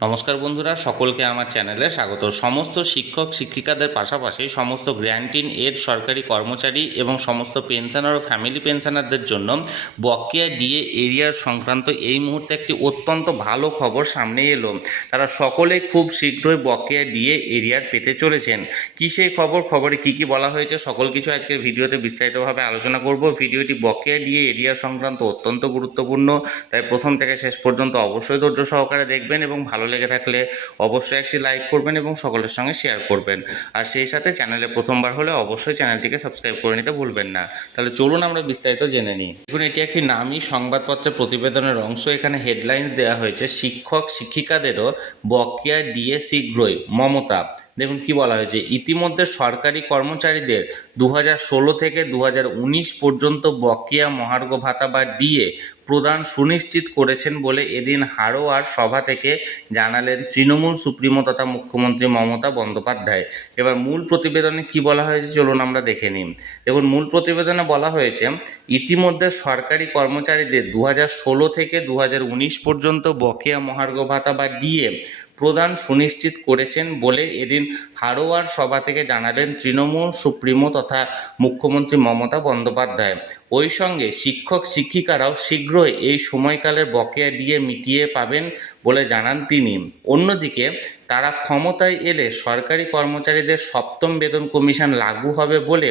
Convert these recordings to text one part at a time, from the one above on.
নমস্কার বন্ধুরা, সকলকে আমার চ্যানেলে স্বাগত। সমস্ত শিক্ষক শিক্ষিকাদের পাশাপাশি সমস্ত গ্র্যান্ট ইন এড সরকারি কর্মচারী এবং সমস্ত পেনশনার ও ফ্যামিলি পেনশনারদের জন্য বকেয়া ডিএ এরিয়ার সংক্রান্ত এই মুহূর্তে একটি অত্যন্ত ভালো খবর সামনে এলো। তারা সকলেই খুব শীঘ্রই বকেয়া ডিএ এরিয়ার পেতে চলেছেন। কী সেই খবরে কী কী বলা হয়েছে সকল কিছু আজকের ভিডিওতে বিস্তারিতভাবে আলোচনা করব। ভিডিওটি বকেয়া ডিএ এরিয়া সংক্রান্ত অত্যন্ত গুরুত্বপূর্ণ, তাই প্রথম থেকে শেষ পর্যন্ত অবশ্যই ধৈর্য সহকারে দেখবেন এবং ভালো লেগে থাকলে অবশ্যই একটি লাইক করবেন এবং সকলের সঙ্গে শেয়ার করবেন। আর সেই সাথে চ্যানেলে প্রথমবার হলে অবশ্যই চ্যানেলটিকে সাবস্ক্রাইব করে নিতে ভুলবেন না। তাহলে চলুন আমরা বিস্তারিত জেনে নিই। দেখুন, এটি একটি নামী সংবাদপত্রের প্রতিবেদনের অংশ। এখানে হেডলাইন্স দেওয়া হয়েছে, শিক্ষক শিক্ষিকাদেরও বকেয়া ডিএ শীঘ্রই, মমতা। দেখুন কি বলা হয়েছে, ইতিমধ্যে সরকারি কর্মচারীদের 2016 থেকে 2019 পর্যন্ত বকেয়া মহার্ঘ ভাতা বা ডিএ প্রদান সুনিশ্চিত করেছেন বলে এদিন হাড়োয়ার সভা থেকে জানালেন তৃণমূল সুপ্রিমো তথা মুখ্যমন্ত্রী মমতা বন্দ্যোপাধ্যায়। এবার মূল প্রতিবেদনে কি বলা হয়েছে চলুন আমরা দেখে নিই। দেখুন, মূল প্রতিবেদনে বলা হয়েছে, ইতিমধ্যে সরকারি কর্মচারীদের 2016 থেকে 2019 পর্যন্ত বকেয়া মহার্ঘ ভাতা বা ডিএ প্রদান সুনিশ্চিত করেছেন বলে এদিন হাড়োয়ার সভা থেকে জানালেন তৃণমূল সুপ্রিমো তথা মুখ্যমন্ত্রী মমতা বন্দ্যোপাধ্যায়। ওই সঙ্গে শিক্ষক শিক্ষিকারাও শীঘ্রই এই সময়কালের বকেয়া ডিএ মিটিয়ে পাবেন বলে জানান তিনি। অন্যদিকে তারা ক্ষমতায় এলে সরকারি কর্মচারীদের সপ্তম বেতন কমিশন লাগু হবে বলে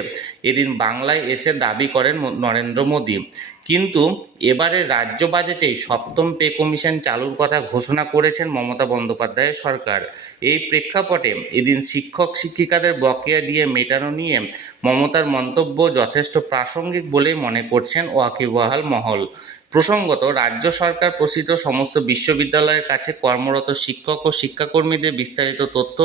এদিন বাংলায় এসে দাবি করেন নরেন্দ্র মোদী। কিন্তু এবারে রাজ্য বাজেটেই সপ্তম পে কমিশন চালুর কথা ঘোষণা করেছেন মমতা বন্দ্যোপাধ্যায়ের সরকার। এই প্রেক্ষাপটে এদিন শিক্ষক শিক্ষিকাদের বকেয়া ডিএ মেটানো নিয়ে মমতার মন্তব্য যথেষ্ট প্রাসঙ্গিক বলেই মনে করছেন ওয়াকিবহাল মহল। প্রসঙ্গত, রাজ্য সরকার প্রসিদ্ধ সমস্ত বিশ্ববিদ্যালয়ের কাছে কর্মরত শিক্ষক ও শিক্ষাকর্মীদের বিস্তারিত তথ্য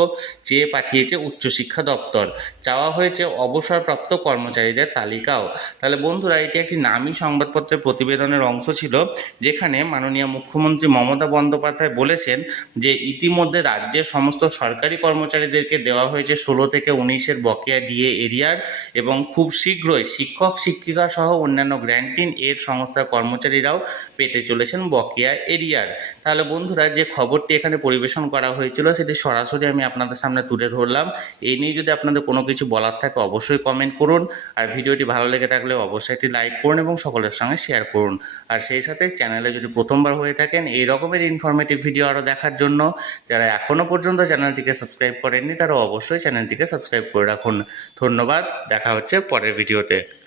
চেয়ে পাঠিয়েছে উচ্চশিক্ষা দপ্তর। চাওয়া হয়েছে অবসরপ্রাপ্ত কর্মচারীদের তালিকাও। তাহলে বন্ধুরা, এটি একটি নামী সংবাদপত্রের প্রতিবেদনের অংশ ছিল, যেখানে মাননীয় মুখ্যমন্ত্রী মমতা বন্দ্যোপাধ্যায় বলেছেন যে ইতিমধ্যে রাজ্যের সমস্ত সরকারি কর্মচারীদেরকে দেওয়া হয়েছে 16 থেকে 19-এর বকেয়া ডিএ এরিয়ার, এবং খুব শীঘ্রই শিক্ষক শিক্ষিকা সহ অন্যান্য গ্র্যান্ট ইন এড সংস্থার কর্মচারীরাও পেতে চলেছেন বকেয়া এরিয়ার। তাহলে বন্ধুরা, যে খবরটি এখানে পরিবেশন করা হয়েছিল সেটি সরাসরি আমি আপনাদের সামনে তুলে ধরলাম। এই নিয়ে যদি আপনাদের কোনো কিছু বলার থাকে অবশ্যই কমেন্ট করুন, আর ভিডিওটি ভালো লেগে থাকলে অবশ্যই একটি লাইক করুন এবং সকলের সঙ্গে শেয়ার করুন। আর সেই সাথে চ্যানেলে যদি প্রথমবার হয়ে থাকেন এই রকমের ইনফরমেটিভ ভিডিও আরও দেখার জন্য, যারা এখনও পর্যন্ত চ্যানেলটিকে সাবস্ক্রাইব করেননি তারা অবশ্যই চ্যানেলটিকে সাবস্ক্রাইব করে রাখুন। ধন্যবাদ, দেখা হচ্ছে পরের ভিডিওতে।